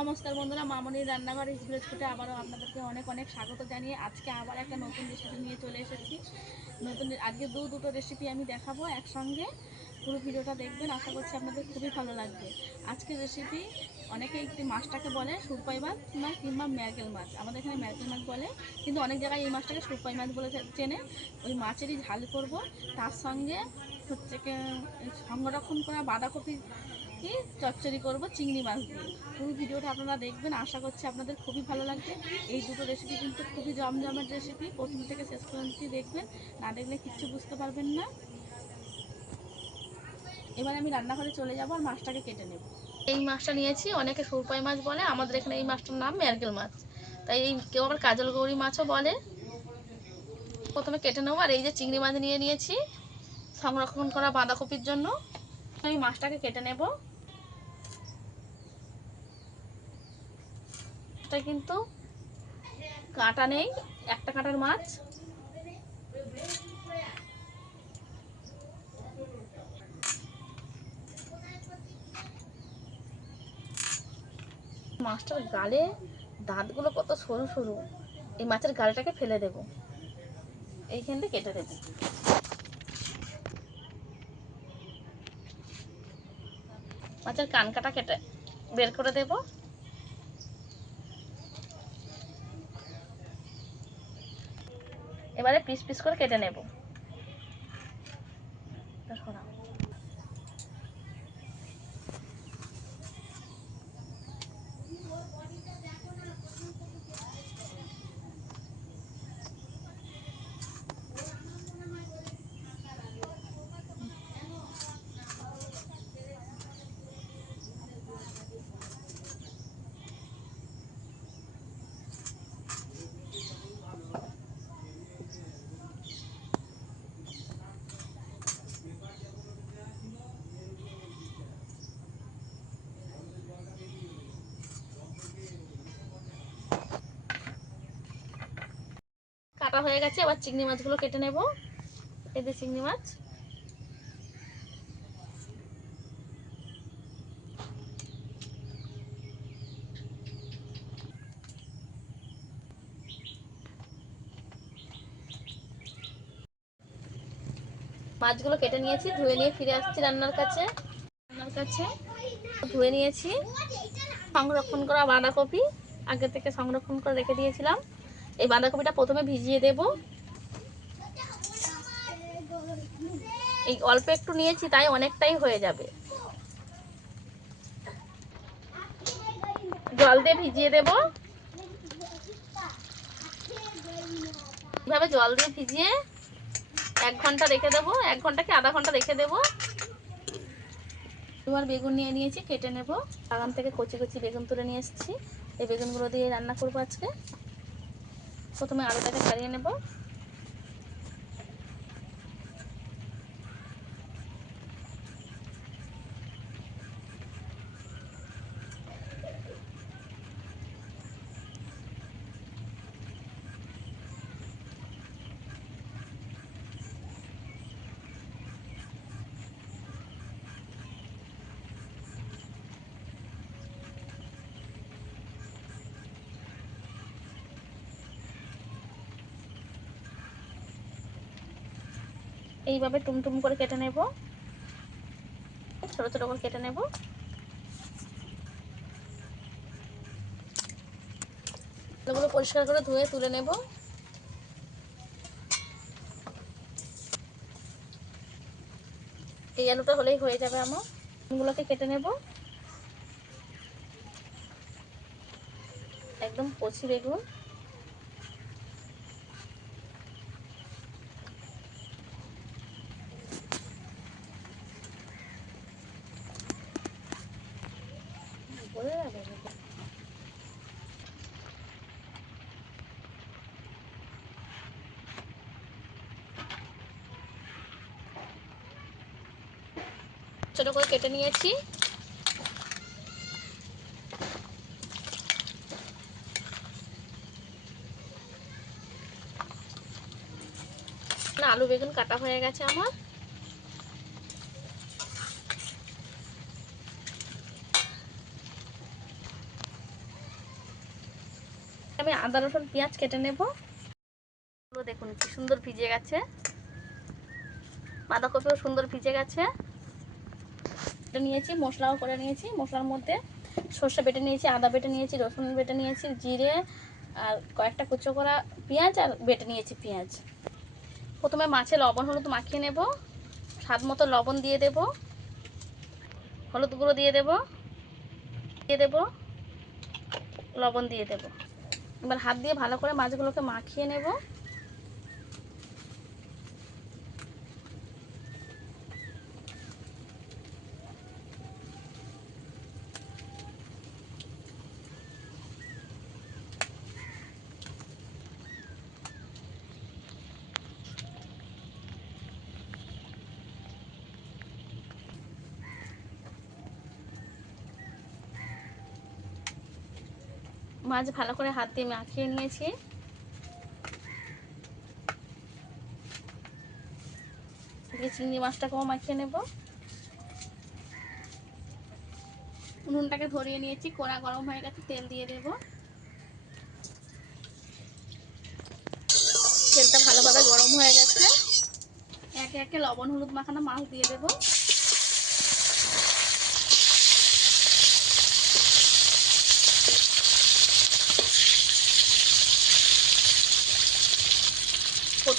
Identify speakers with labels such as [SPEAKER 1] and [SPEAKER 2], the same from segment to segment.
[SPEAKER 1] নমস্কার বন্ধুরা, মামনির রান্নাঘর ভিলেজ ফুটে আবারও আপনাদেরকে অনেক অনেক স্বাগত জানিয়ে আজকে আবার একটা নতুন রেসিপি নিয়ে চলে এসেছি। নতুন আজকে দু দুটো রেসিপি আমি দেখাবো একসঙ্গে। পুরো ভিডিওটা দেখবেন, আশা করছি আপনাদের খুবই ভালো লাগবে। আজকের রেসিপি অনেকে একটি মাছটাকে বলে সুরপাই মাছ কিংবা কিংবা ম্যারকেল মাছ। আমাদের এখানে ম্যারকেল মাছ বলে, কিন্তু অনেক জায়গায় এই মাছটাকে সুরপাই মাছ বলে চেনে। ওই মাছেরই ঝাল করব। তার সঙ্গে হচ্ছে সংরক্ষণ করা বাঁধাকপি কি চচ্চড়ি করব, চিংড়ি মাছ দিয়ে পুরো ভিডিওটা আপনারা দেখবেন, আশা করছি আপনাদের খুবই ভালো লাগবে। এই দুটো রেসিপি কিন্তু খুবই জমজমের রেসিপি প্রথম থেকে শেষ পর্যন্ত দেখবেন। না দেখলে কিচ্ছু বুঝতে পারবেন না। এবার আমি রান্নাঘরে চলে যাব আর মাছটাকে কেটে নেব। এই মাছটা নিয়েছি, অনেকে সুরপাই মাছ বলে, আমাদের এখানে এই মাছটার নাম মেরকেল মাছ। তাই এই কেউ আবার কাজল গৌরী মাছও বলে। প্রথমে কেটে নেব, আর এই যে চিংড়ি মাছ নিয়ে নিয়েছি, সংরক্ষণ করা বাঁধাকপির জন্য। আমি মাছটাকে কেটে নেব। এটা কিন্তু কাঁটা নেই, একটা কাঁটার মাছ। মাছটার গালে দাঁতগুলো কত সরু সরু, এই মাছের গালটাকে ফেলে দেব। এইখান থেকে কেটে দেবো। মাছের কান কাটা কেটে বের করে দেব। এবারে পিস পিস করে কেটে নেব। কাটা হয়ে গেছে, এবার চিংড়ি মাছগুলো কেটে নেব। যে চিংড়ি মাছ। মাছগুলো কেটে নিয়েছি, ধুয়ে নিয়ে ফিরে আসছি রান্নার কাছে। রান্নার কাছে ধুয়ে নিয়েছি। সংরক্ষণ করা বাঁধাকপি, আগে থেকে সংরক্ষণ করে রেখে দিয়েছিলাম। এই বাঁধাকপিটা প্রথমে ভিজিয়ে দেব। এই অল্প একটু নিয়েছি, তাই অনেকটাই হয়ে যাবে। জল দিয়ে ভিজিয়ে দেব। এভাবে জল দিয়ে ভিজিয়ে এক ঘণ্টা রেখে দেবো। এক ঘণ্টা কি আধা ঘণ্টা রেখে দেবো। এবার বেগুন নিয়ে নিয়েছি, কেটে নেব। বাগান থেকে কচি কচি বেগুন তুলে নিয়ে এসেছি। এই বেগুনগুলো দিয়ে রান্না করব আজকে। প্রথমে আলুটাকে ছাড়িয়ে নেব। এইভাবে টুমটুম করে কেটে নেব। ছোট ছোট করে কেটে নেব। এগুলো পরিষ্কার করে ধুয়ে তুলে নেব। এই আলুটা হলেই হয়ে যাবে আমার। এগুলোকে কেটে নেব। একদম কচি বেগুন বোঝা যাবে না। ছোট করে কেটে নিয়েছি। আলু বেগুন কাটা হয়ে গেছে আমার। আমি আদা, রসুন, পেঁয়াজ কেটে নেব। দেখুন কি সুন্দর ভিজে গেছে। বাঁধাকপিও সুন্দর ভিজে গেছে। এটা নিয়েছি, মশলাও করে নিয়েছি। মশলার মধ্যে সর্ষে বেটে নিয়েছি, আদা বেটে নিয়েছি, রসুন বেটে নিয়েছি, জিরে আর কয়েকটা কুচো করা পেঁয়াজ আর বেটে নিয়েছি পেঁয়াজ। প্রথমে মাছে লবণ, হলুদ মাখিয়ে নেব। স্বাদ মতো লবণ দিয়ে দেব। হলুদ গুঁড়ো দিয়ে দেব। দিয়ে দেব। লবণ দিয়ে দেব। এবার হাত দিয়ে ভালো করে মাছগুলোকে মাখিয়ে নেব। মাছ ভালো করে হাত দিয়ে মাখিয়ে নিয়েছি। চিংড়ি মাছটাকেও মাখিয়ে নেব। উনুনটাকে ধরিয়ে নিয়েছি, কড়া গরম হয়ে গেছে, তেল দিয়ে দেব। তেলটা ভালোভাবে গরম হয়ে গেছে। একে একে লবণ, হলুদ মাখানো মাছ দিয়ে দেবো।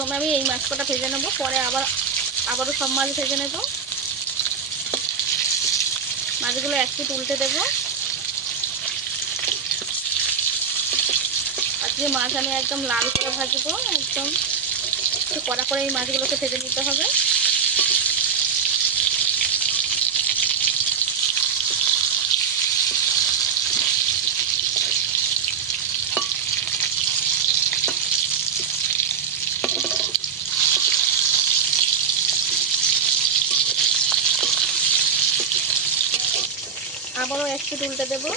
[SPEAKER 1] প্রথমে আমি এই মাছ কটা ভেজে নেব, পরে আবার, আবারও সব মাছ ভেজে নেব। মাছগুলো এক তুলতে উল্টে দেব। আজকে মাছ আমি একদম লাল করে ভাজবো, একদম। একটু কড়া করে এই মাছগুলোকে ভেজে নিতে হবে আবারও এক পিট উল্টে দেবো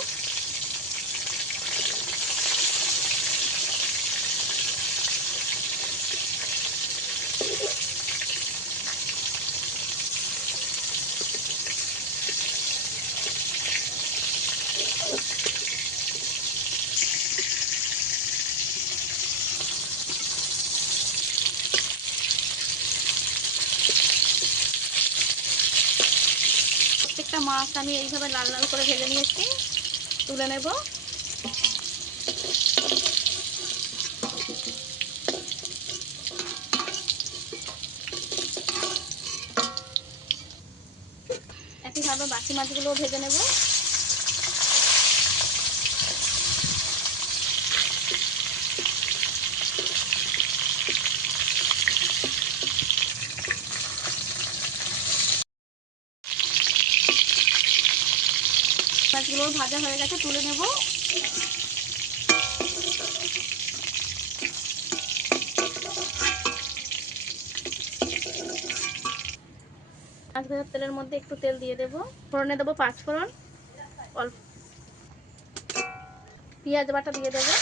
[SPEAKER 1] প্রত্যেকটা মাছ আমি এইভাবে লাল লাল করে ভেজে নিয়েছি। তুলে নেব। একইভাবে বাসি মাছগুলোও ভেজে নেব মাছগুলো ভাজা হয়ে গেছে, তুলে নেব। মাছ তেলের মধ্যে একটু তেল দিয়ে দেবো। ফোড়নে দেবো পাঁচ ফোড়ন, অল্প পেঁয়াজ বাটা দিয়ে দেবো।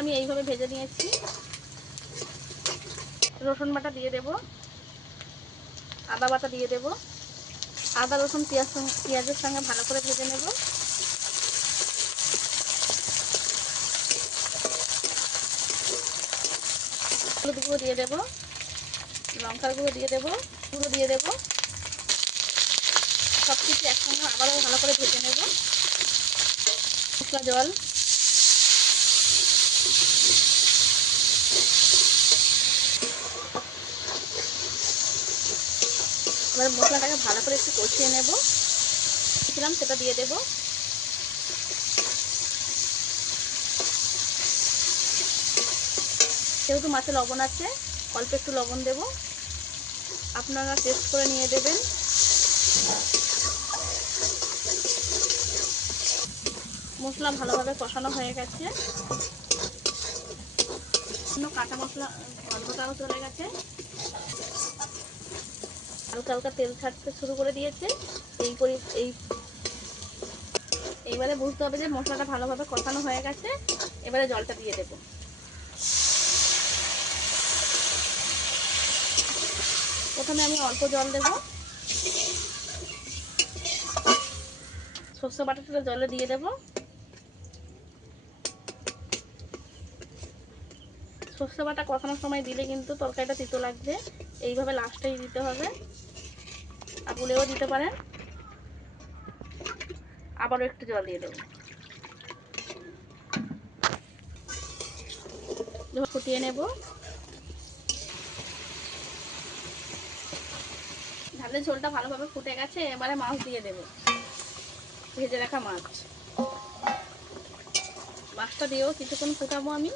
[SPEAKER 1] আমি এইভাবে ভেজে নিয়েছি। রসুন বাটা দিয়ে দেব। আদা বাটা দিয়ে দেব। আদা, রসুন, পেঁয়াজ পেঁয়াজের সঙ্গে ভালো করে ভেজে নেব। হলুদ গুঁড়ো দিয়ে দেব। লঙ্কার গুঁড়ো দিয়ে দেব। গুঁড়ো দিয়ে দেব। সব কিছু একসঙ্গে আবারও ভালো করে ভেজে নেব। মশলা জল। এবার মশলাটাকে ভালো করে একটু কষিয়ে নেব। ছিলাম সেটা দিয়ে দেব। যেহেতু মাছে লবণ আছে, অল্প একটু লবণ দেব। আপনারা টেস্ট করে নিয়ে দেবেন। মশলা ভালোভাবে কষানো হয়ে গেছে। কাঁচা মশলা, গন্ধটাও চলে গেছে। হালকা হালকা তেল ছাড়তে শুরু করে দিয়েছে। এই পরি, এই, এইবারে বুঝতে হবে যে মশলাটা ভালোভাবে কষানো হয়ে গেছে। এবারে জলটা দিয়ে দেব। প্রথমে আমি অল্প জল দেব। সর্ষে বাটাটা জলে দিয়ে দেব। সর্ষে বাটা কষানোর সময় দিলে কিন্তু তরকারিটা তিতো লাগবে। এইভাবে লাস্টেই দিতে হবে। গুলেও দিতে পারেন। আবারও একটু জল দিয়ে দেবো। ফুটিয়ে নেব। ধানের ঝোলটা ভালোভাবে ফুটে গেছে, এবারে মাছ দিয়ে দেব। ভেজে রাখা মাছ। মাছটা দিয়েও কিছুক্ষণ ফুটাবো আমি।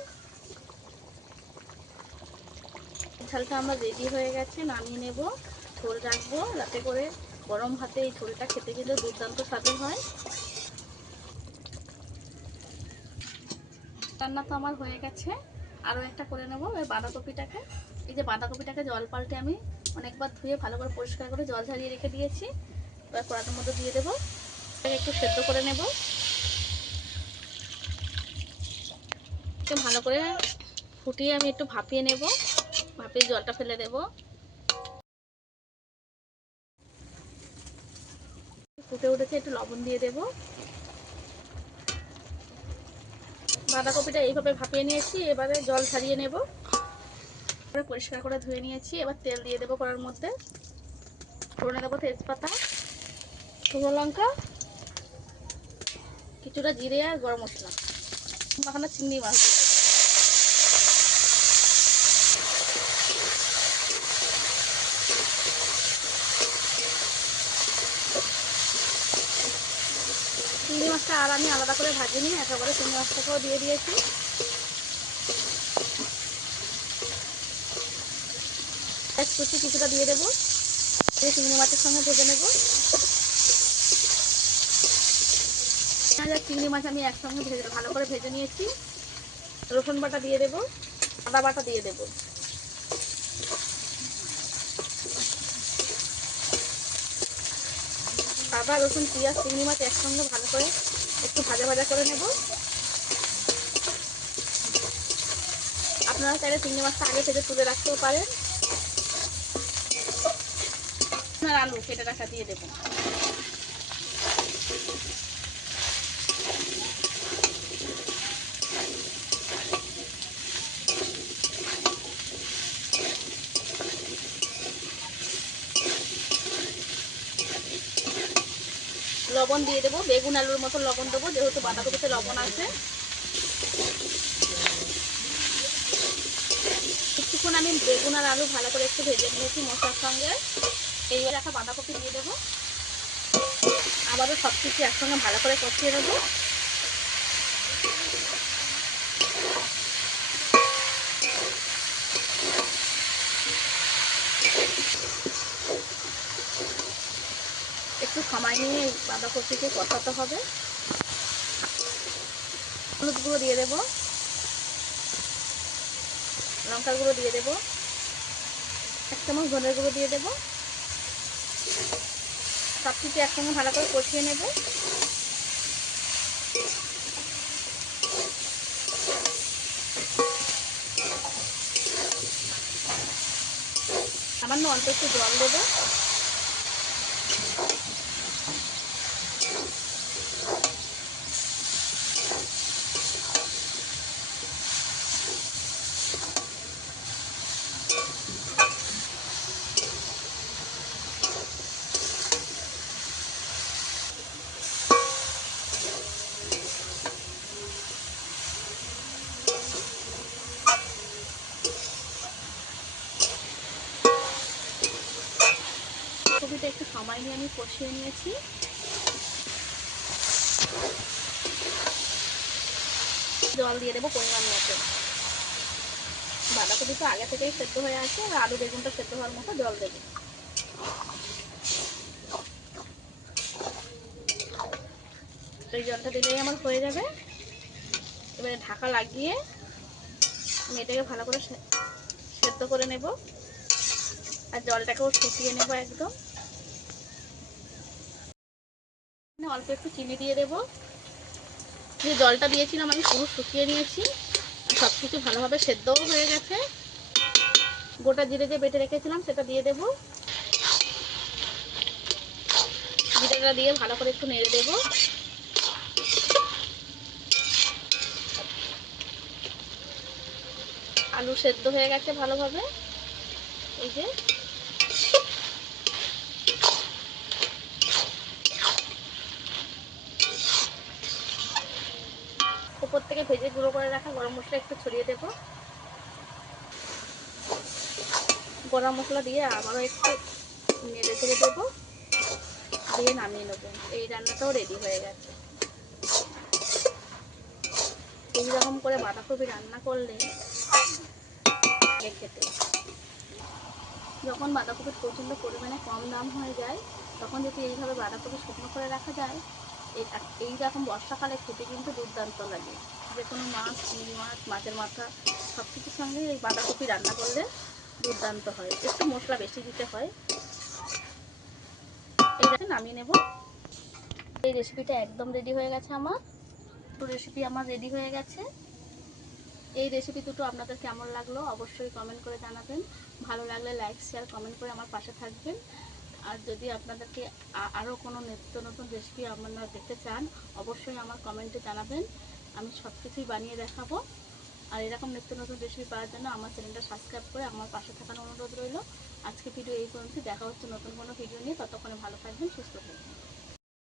[SPEAKER 1] ঝালটা আমার রেডি হয়ে গেছে, নামিয়ে নেব। ঝোল রাখব, যাতে করে গরম ভাতে এই ঝোলটা খেতে গেলে দুর্দান্ত স্বাদের হয়। রান্না তো আমার হয়ে গেছে। আরও একটা করে নেব ওই বাঁধাকপিটাকে। এই যে বাঁধাকপিটাকে জল পাল্টে আমি অনেকবার ধুয়ে ভালো করে পরিষ্কার করে জল ঝরিয়ে রেখে দিয়েছি। এবার কড়াটার মধ্যে দিয়ে দেবো। একটু সেদ্ধ করে নেব। ভালো করে ফুটিয়ে আমি একটু ভাপিয়ে নেব। ভাপিয়ে জলটা ফেলে দেব। ফুটে উঠেছে, একটু লবণ দিয়ে দেবো। বাঁধাকপিটা এইভাবে ভাপিয়ে নিয়েছি, এবারে জল ছাড়িয়ে নেব। পরিষ্কার করে ধুয়ে নিয়েছি, এবার তেল দিয়ে দেবো কড়ার মধ্যে। ফোড়নে দেবো তেজপাতা, শুকনো লঙ্কা, কিছুটা জিরে আর গরম মশলা। মাখানো চিংড়ি মাছ দিয়ে দেবো। চিংড়ি মাছটা আর আমি আলাদা করে ভাজিনি একেবারে চিংড়ি মাছটাকেও দিয়ে দিয়েছি। পেঁয়াজ কুচি কিছুটা দিয়ে দেবো। দিয়ে চিংড়ি মাছের সঙ্গে ভেজে নেব। পেঁয়াজ চিংড়ি মাছ আমি একসঙ্গে ভেজে, ভালো করে ভেজে নিয়েছি। রসুন বাটা দিয়ে দেবো, আদা বাটা দিয়ে দেবো। আদা, রসুন, পেঁয়াজ, চিংড়ি মাছ একসঙ্গে ভালো করে একটু ভাজা ভাজা করে নেব। আপনারা চাইলে চিংড়ি মাছটা আগে থেকে তুলে রাখতেও পারেন। আলু কেটে রাখা দিয়ে দেবো লবণ দিয়ে দেবো, বেগুন, আলুর মতো লবণ দেবো, যেহেতু বাঁধাকপিতে লবণ আছে। কিছুক্ষণ আমি বেগুন আর আলু ভালো করে একটু ভেজে নিয়েছি মশলার সঙ্গে। এইবার একটা বাঁধাকপি দিয়ে দেবো। আবারও সব কিছু একসঙ্গে ভালো করে কষিয়ে দেবো একটু সময় নিয়ে বাঁধাকপিকে কষাতে হবে। হলুদ গুঁড়ো দিয়ে দেবো। লঙ্কার গুঁড়ো দিয়ে দেবো। এক চামচ ধনের গুঁড়ো দিয়ে দেবো। সব কিছু একসঙ্গে ভালো করে কষিয়ে নেব। সামান্য একটু জল দেবো কপিটা একটু সময় নিয়ে আমি কষিয়ে নিয়েছি। জল দিয়ে দেবো পরিমাণ মতো। বাঁধাকপি তো আগে থেকেই সেদ্ধ হয়ে আছে, আর আলু বেগুনটা সেদ্ধ হওয়ার মতো জল দেবো। এই জলটা দিলেই আমার হয়ে যাবে। এবারে ঢাকা লাগিয়ে আমি এটাকে ভালো করে সেদ্ধ করে নেব। আর জলটাকেও শুকিয়ে নেব একদম। অল্প একটু চিনি দিয়ে দেবো। যে জলটা দিয়েছিলাম আমি পুরো শুকিয়ে নিয়েছি। সব কিছু ভালোভাবে সেদ্ধও হয়ে গেছে। গোটা জিরে যে বেটে রেখেছিলাম সেটা দিয়ে দেবো। জিরেটা দিয়ে ভালো করে একটু নেড়ে দেবো। আলু সেদ্ধ হয়ে গেছে ভালোভাবে। এই যে ভেজে গুঁড়ো করে রাখা গরম মশলা একটু ছড়িয়ে দেবো। গরম মশলা দিয়ে আবারও একটু নেড়ে চেড়ে দেবো। দিয়ে নামিয়ে নেব। এই রান্নাটাও রেডি হয়ে গেছে। এইরকম করে বাঁধাকপি রান্না করলে খেতে যখন বাঁধাকপির প্রচণ্ড পরিমাণে কম দাম হয়ে যায়, তখন যদি এইভাবে বাঁধাকপি শুকনো করে রাখা যায় এই এইরকম বর্ষাকালে খেতে কিন্তু দুর্দান্ত লাগে। যে কোনো মাছ, চিংড়ি মাছ, মাছের মাথা সব কিছুর সঙ্গে এই বাঁধাকপি রান্না করলে দুর্দান্ত হয়। একটু মশলা বেশি দিতে হয়। এইটাকে নামিয়ে নেব। এই রেসিপিটা একদম রেডি হয়ে গেছে আমার। দুটো রেসিপি আমার রেডি হয়ে গেছে। এই রেসিপি দুটো আপনাদের কেমন লাগল অবশ্যই কমেন্ট করে জানাবেন। ভালো লাগলে লাইক শেয়ার কমেন্ট করে আমার পাশে থাকবেন। আর যদি আপনাদেরকে আরও কোনো নিত্য নতুন রেসিপি আপনারা দেখতে চান, অবশ্যই আমার কমেন্টে জানাবেন। আমি সব কিছুই বানিয়ে দেখাবো। আর এরকম নিত্য নতুন রেসিপি পাওয়ার জন্য আমার চ্যানেলটা সাবস্ক্রাইব করে আমার পাশে থাকার অনুরোধ রইল। আজকে ভিডিও এই পর্যন্ত দেখা হচ্ছে নতুন কোনো ভিডিও নিয়ে। ততক্ষণে ভালো থাকবেন, সুস্থ থাকবেন।